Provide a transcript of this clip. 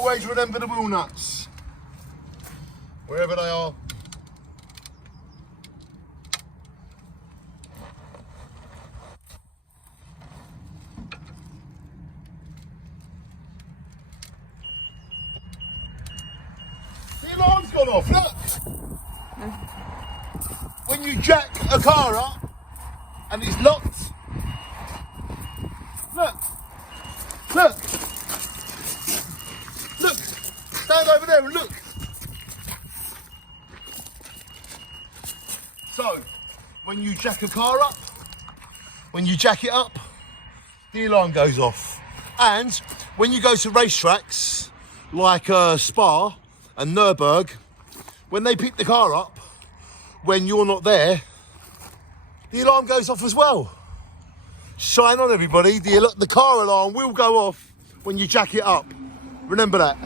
Always remember the wheel nuts, wherever they are. The alarm's gone off, look! When you jack a car up and it's locked, look, look, look, stand over there and look. So, when you jack a car up, when you jack it up, the alarm goes off. And when you go to racetracks like Spa and Nürburgring, when they pick the car up, when you're not there, the alarm goes off as well. Shine on, everybody. The car alarm will go off when you jack it up. Remember that.